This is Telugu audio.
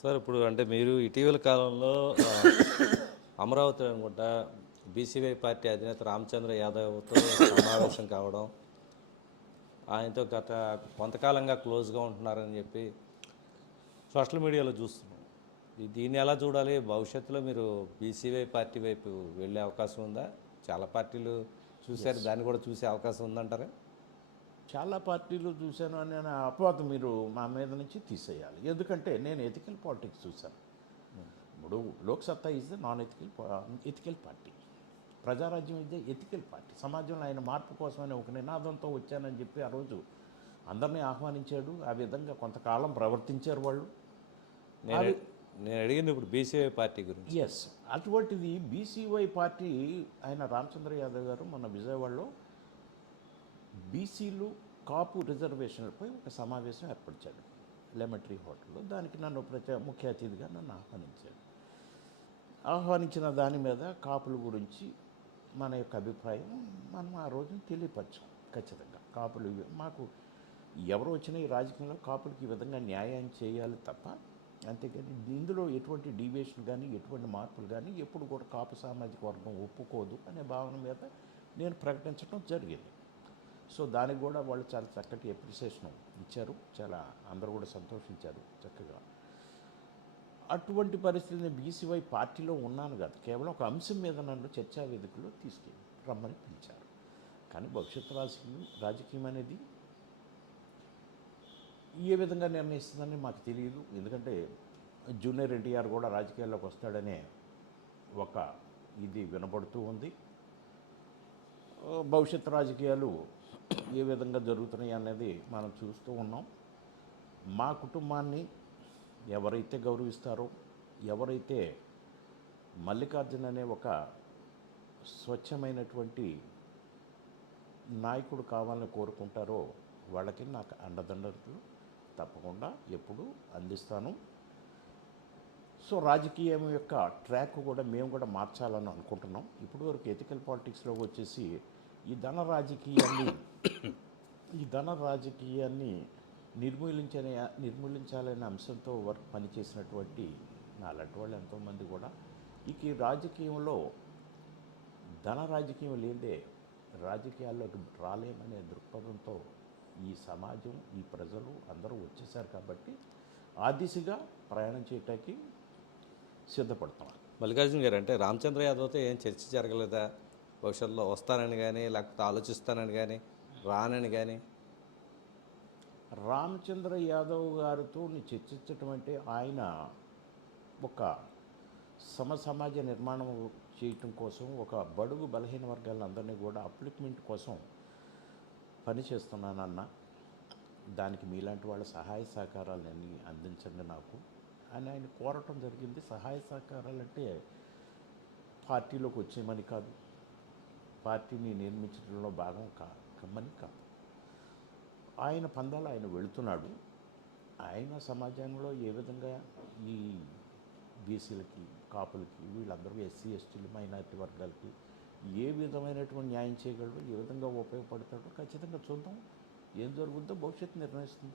సార్ ఇప్పుడు అంటే మీరు ఇటీవల కాలంలో అమరావతి అనుకుంటా బీసీవై పార్టీ అధినేత రామచంద్ర యాదవ్తో సమావేశం కావడం ఆయనతో గత కొంతకాలంగా క్లోజ్గా ఉంటున్నారని చెప్పి సోషల్ మీడియాలో చూస్తున్నాం. దీన్ని ఎలా చూడాలి? భవిష్యత్తులో మీరు బీసీవై పార్టీ వైపు వెళ్ళే అవకాశం ఉందా? చాలా పార్టీలు చూశారు దాన్ని కూడా చూసే అవకాశం ఉందంటారా? చాలా పార్టీలు చూశాను అని అనే అపవాదం మీరు మా మీద నుంచి తీసేయాలి. ఎందుకంటే నేను ఎథికల్ పాలిటిక్స్ చూశాను. ఇప్పుడు Lok Satta is the non ethical ethical party Praja Rajyam is the ethical party సమాజంలో ఆయన మార్పు కోసమని ఒక నినాదంతో వచ్చానని చెప్పి ఆ రోజు అందరినీ ఆహ్వానించాడు. ఆ విధంగా కొంతకాలం ప్రవర్తించారు వాళ్ళు. నేను నేను అడిగింది ఇప్పుడు బీసీవై పార్టీ గురించి. ఎస్ అటువంటిది బీసీవై పార్టీ ఆయన రామచంద్ర యాదవ్ గారు మన విజయవాడలో బీసీలు కాపు రిజర్వేషన్లపై ఒక సమావేశం ఏర్పరిచాడు లెమట్రీ హోటల్లో దానికి నన్ను ప్రత్యే ముఖ్య అతిథిగా నన్ను ఆహ్వానించాడు ఆహ్వానించిన దాని మీద కాపుల గురించి మన యొక్క అభిప్రాయం మనం ఆ రోజున తెలియపరచాం ఖచ్చితంగా. కాపులు మాకు ఎవరు వచ్చినా ఈ రాజకీయంలో కాపులకి ఈ విధంగా న్యాయం చేయాలి తప్ప అంతేకాని ఇందులో ఎటువంటి డీవియేషన్ కానీ ఎటువంటి మార్పులు కానీ ఎప్పుడు కూడా కాపు సామాజిక వర్గం ఒప్పుకోదు అనే భావన మీద నేను ప్రకటించడం జరిగింది. సో దానికి కూడా వాళ్ళు చాలా చక్కటి అప్రిసియేషన్ ఇచ్చారు. చాలా అందరూ కూడా సంతోషించారు చక్కగా. అటువంటి పరిస్థితిని బీసీవై పార్టీలో ఉన్నాను కాదు కేవలం ఒక అంశం మీద నన్ను చర్చా వేదికలో తీసుకెళ్ళి రమ్మని పిలిచారు. కానీ భవిష్యత్తు రాజకీయం రాజకీయం అనేది ఏ విధంగా నిర్ణయిస్తుందని మాకు తెలియదు. ఎందుకంటే జూనియర్ ఎన్టీఆర్ కూడా రాజకీయాల్లోకి వస్తాడనే ఒక ఇది వినపడుతూ ఉంది. భవిష్యత్ రాజకీయాలు ఏ విధంగా జరుగుతున్నాయి అనేది మనం చూస్తూ ఉన్నాం. మా కుటుంబాన్ని ఎవరైతే గౌరవిస్తారో ఎవరైతే మల్లికార్జున్ అనే ఒక స్వచ్ఛమైనటువంటి నాయకుడు కావాలని కోరుకుంటారో వాళ్ళకి నాకు అండదండలు తప్పకుండా ఎప్పుడు అందిస్తాను. సో రాజకీయం యొక్క ట్రాక్ కూడా మేము కూడా మార్చాలని అనుకుంటున్నాం. ఇప్పుడు వరకు ఎథికల్ పాలిటిక్స్లో వచ్చేసి ఈ ధన రాజకీయాన్ని ఈ ధన రాజకీయాన్ని నిర్మూలించనే నిర్మూలించాలనే అంశంతో వర్క్ పనిచేసినటువంటి నాలాంటి వాళ్ళు ఎంతోమంది కూడా. ఇక ఈ రాజకీయంలో ధన రాజకీయం లేదే రాజకీయాల్లోకి రాలేమనే దృక్పథంతో ఈ సమాజం ఈ ప్రజలు అందరూ వచ్చేసారు కాబట్టి ఆ దిశగా ప్రయాణం చేయటానికి సిద్ధపడుతున్నారు మల్లికార్జున గారు అంటే రామచంద్ర యాదవ్తో ఏం చర్చ జరగలేదా? భవిష్యత్తులో వస్తానని కానీ లేకపోతే ఆలోచిస్తానని కానీ రానని కానీ. రామచంద్ర యాదవ్ గారితో చర్చించటం అంటే ఆయన ఒక సమసమాజ నిర్మాణం చేయటం కోసం ఒక బడుగు బలహీన వర్గాలందరినీ కూడా అప్లిప్మెంట్ కోసం పనిచేస్తున్నానన్న దానికి మీలాంటి వాళ్ళ సహాయ సహకారాలన్నీ అందించండి నాకు. అని ఆయన కోరటం జరిగింది. సహాయ సహకారాలు అంటే పార్టీలోకి వచ్చేయమని కాదు. పార్టీని నిర్మించడంలో భాగం కా కమ్మని కాదు. ఆయన పందాలు ఆయన వెళుతున్నాడు. ఆయన సమాజంలో ఏ విధంగా ఈ బీసీలకి కాపులకి వీళ్ళందరూ ఎస్సీ ఎస్టీలు మైనారిటీ వర్గాలకి ఏ విధమైనటువంటి న్యాయం చేయగలడు ఏ విధంగా ఉపయోగపడతాడో ఖచ్చితంగా చూద్దాం. ఏం జరుగుతుందో భవిష్యత్తు నిర్ణయిస్తుంది.